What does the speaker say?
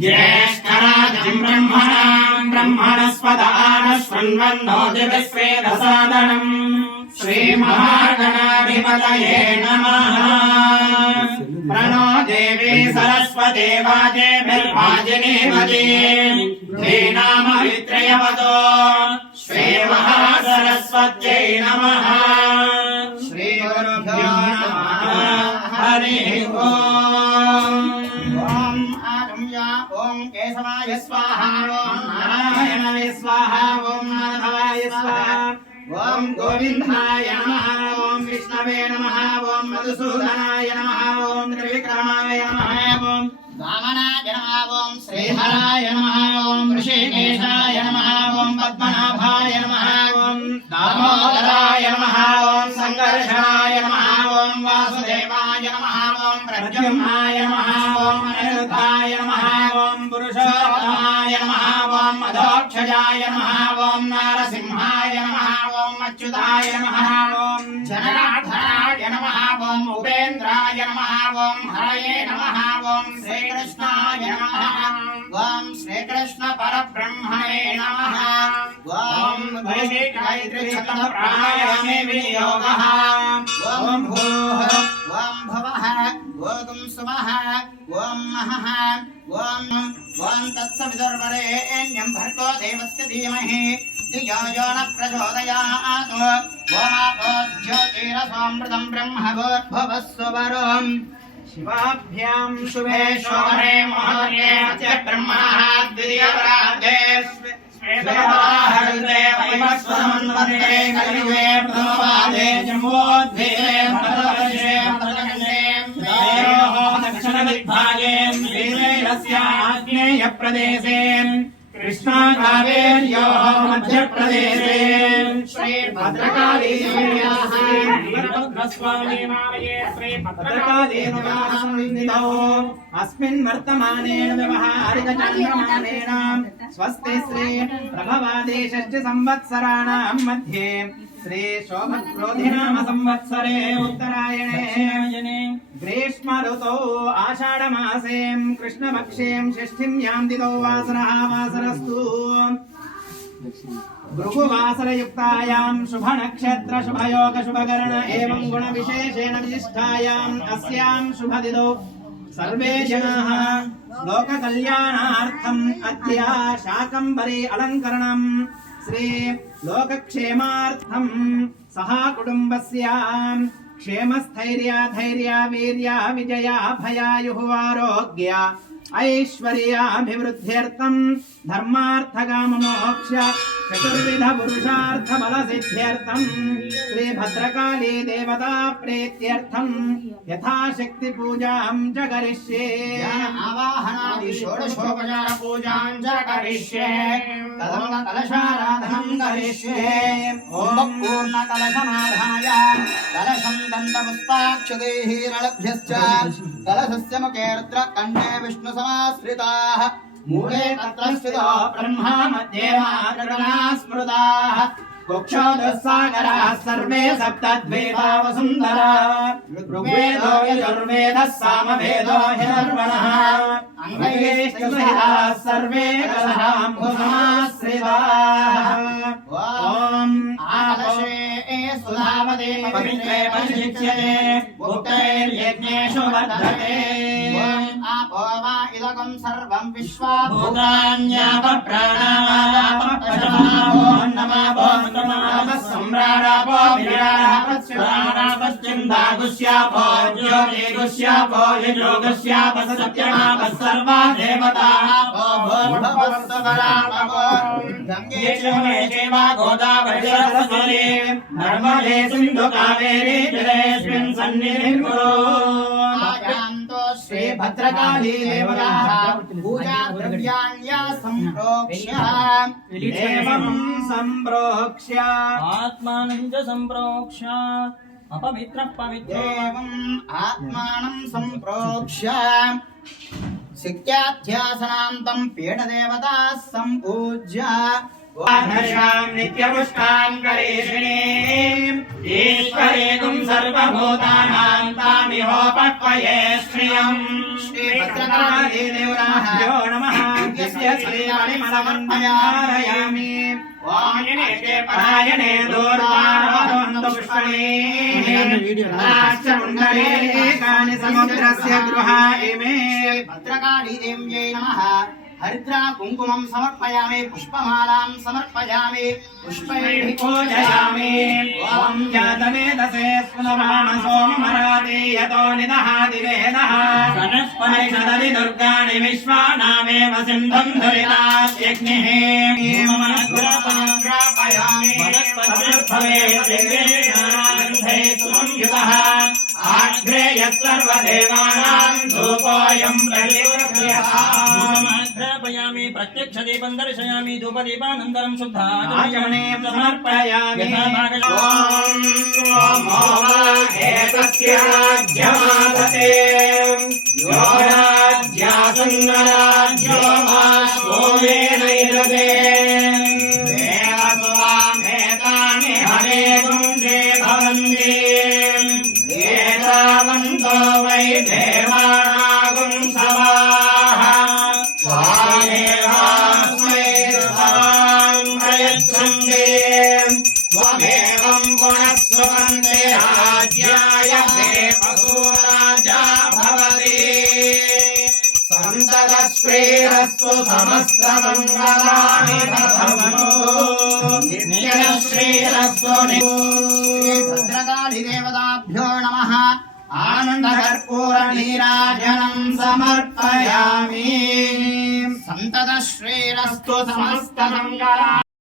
ज्येष्ठराजम् ब्रह्मणाम् ब्रह्मणस्पदानशृण्वन्नोतिभिस्वेदसादनम् श्रीमहागणाधिपतये नमः। प्रणो देवी सरस्वती वाजेभिर्वाजिनीवती धेनामवित्रयवतो श्रीमहासरस्वत्यै नमः। श्रीगुरुभ्यो नमः। हरिः ओम्। ओम केशवाय स्वाहा, ओम नारायणाय स्वाहा, ओम माधवाय स्वाहा, ओम गोविंदाय नमः, ओम विष्णवे नमः, ओम मधुसूदनाय नमः, ओम त्रिविक्रमाय नमः, ओम वामनाय नमः, ओम श्रीधराय नमः, ओम ऋषिकेशाय नमः, ओम पद्मनाभाय नमः, ओम दामोदराय नमः, ओम संकर्षणाय नमः, ओम वासुदेवाय नमः, ओम प्रद्युम्नाय नमः, ओम अनिरुद्धाय नमः, ओम पुरुषोत्तमाय नमः, ओम अधोक्षजाय नमः, ओम नारसिंहाय नमः, ओम अच्युताय नमः, ओम जनार्दनाय नमः, ओम उपेन्द्राय नमः, ओम हरये नमः, ओम श्रीकृष्णाय नमः, ओम श्रीकृष्ण परब्रह्मणे नमः, ओम वैदिकैत्रिशतप्राणायामे विनियोगः, ओम भूः ओम भवः ओम सुमः ओम महः ओम तत्सवितुर्वरेण्यं भर्गो देवस्य धीमहि धियो यो न प्रचोदयात्। ओमापो ज्योतिरसोऽमृतं ब्रह्मभूर्भुवस्सुवरम् शिवाभ्यां शुभे शोभने मुहूर्ते च ब्रह्मणः द्वितीयपरार्धे श्वेतपराहृते वैवस्वतमन्वन्ते कलियुगे प्रथमपादे जम्बोद्भीरे भरतवर्षे भद्रखण्डे दक्षिणदिग्भागे श्रीशैलस्य आग्नेयप्रदेशे कृष्णाकावेर्योः मध्यप्रदेशे श्रीभद्रकालीदेव्याः वीरभद्रस्वामीनालये श्रीभद्रकालीदेव्याः सन्निधौ अस्मिन् वर्तमानेन व्यवहारिकचान्द्रमानेन स्वस्ति श्री प्रभवादे षष्ठ संवत्सराणां मध्ये श्री शोभक्रोधिनाम संवत्सरे उत्तरायणे ग्रीष्म ऋतौ आषाढमासे कृष्णपक्षे षष्ठीं यान्तितो वासरः वासरस्तु भृगुवासरयुक्तायां शुभनक्षत्र शुभयोग शुभकर्ण एवं गुणविशेषेण विशिष्टायाम् अस्यां शुभतिथौ सर्वे जनाः लोककल्याणार्थम् अद्य शाकम्भरी अलङ्करणम् श्री लोकक्षेमार्थं सह कुटुम्बस्य क्षेमस्थैर्य धैर्य वीर्य विजय भयायुः आरोग्य ऐश्वर्याभिवृद्ध्यर्थं धर्मार्थकाममोक्ष चतुर्विध पुरुषार्थ बल सिद्ध्यर्थं श्री भद्रकाली देवता प्रीत्यर्थं यथाशक्ति पूजां च करिष्ये। आवाहनादि षोडशोपचार पूजां च करिष्ये। तदमल कलशाराधनं करिष्ये। ओम पूर्ण कलशमाधाय कलशं दन्तपुष्पाक्षतैः रलभ्यश्च कलशस्य मुखे रुद्रकण्ठे विष्णु समाश्रिताः मूले तत्र स्थितो ब्रह्मा मध्ये मातृगणा स्मृताः कुक्षोदसागराः सर्वे सप्तद्वीपा वसुन्धरा ऋग्वेदो यजुर्वेदः सामवेदो ह्यथर्वणः अंगैश्चतुर्विधाः सर्वे कलशाम्बुसमाश्रिताः। ॐ आदशे सुधावते पवित्रे परिशिच्यते भूतैर्यज्ञेषु वर्धते। आपो वा इदगं सर्वं विश्वा भूतान्यापप्राणावापपशमावो नमावो नमावः सम्राडापो विराडः पश्चिन्दागुष्यापो ज्योतिगुष्यापो यजोगुष्याप सत्यमापः सर्वा देवतापो भूर्भुवस्सुवरापो गङ्गे चेवा गोदावरी सरस्वती नर्मदे सिन्धु कावेरी जलेऽस्मिन् सन्निधिं कुरु। श्री भद्रकाली देवताः पूजा द्रव्याण्या सम्प्रोक्ष्य देवं सम्प्रोक्ष्य आत्मानं च सम्प्रोक्ष्य अपवित्रः पवित्रेवम् आत्मानं सम्प्रोक्ष्य शक्त्याध्यासनान्तं पीठदेवताः सम्पूज्य वाधर्षाम् नित्यपुष्टाम् करेषिणीम् ईश्वरेतुम् सर्वभूतानाम् तामिहोपक्वये श्रियम् श्रीभद्रकालीदेवताभ्यो नमः यस्य श्रीमणिमलमन्मयारयामि वायने ते परायणे दूर्वारोहन्तपुष्पणे राष्ट्रकुण्डले एकानि समुद्रस्य गृहा इमे भद्रकालीदेव्यै नमः हरिद्रा कुङ्कुमं समर्पयामि पुष्पमालां समर्पयामि पुष्पैः पूजयामि ॐ जातवेदसे स्फुरमाणसोमराते यतो निदहाति वेदः वनस्पतिषदति दुर्गाणि विश्वानामेव सिन्धुं धुरितास्यग्निः समर्पयामि वनस्पतिर्भवे सुसंयुतः आग्रेयः सर्वदेवानां धूपोऽयं ध्यापयामि प्रत्यक्ष दीपं दर्शयामि धूपदीपानन्तरं आचमने समर्पयामि शुद्धा ॐ सोमो वा एतस्य राज्यमादते यो राज्यासन्नराज्यो वा सोमेनैरते देवस्वामेतानि हरेगुंसे भवन्ति एतावन्तो वै देवानागुं सवाः स्वामेवास्मै सवां प्रयच्छन्ति त्वमेवं पुनः सुवन्दे राज्याय मे पशुराजा भवति सन्ततश्रीरस्तु समस्तमङ्गलानि भवन्तु नित्यश्रीरस्तु भद्रकालीदेवताभ्यो नमः आनन्दकर्पूरनीराजनं समर्पयामि सन्ततश्रीरस्तु समस्तमङ्गला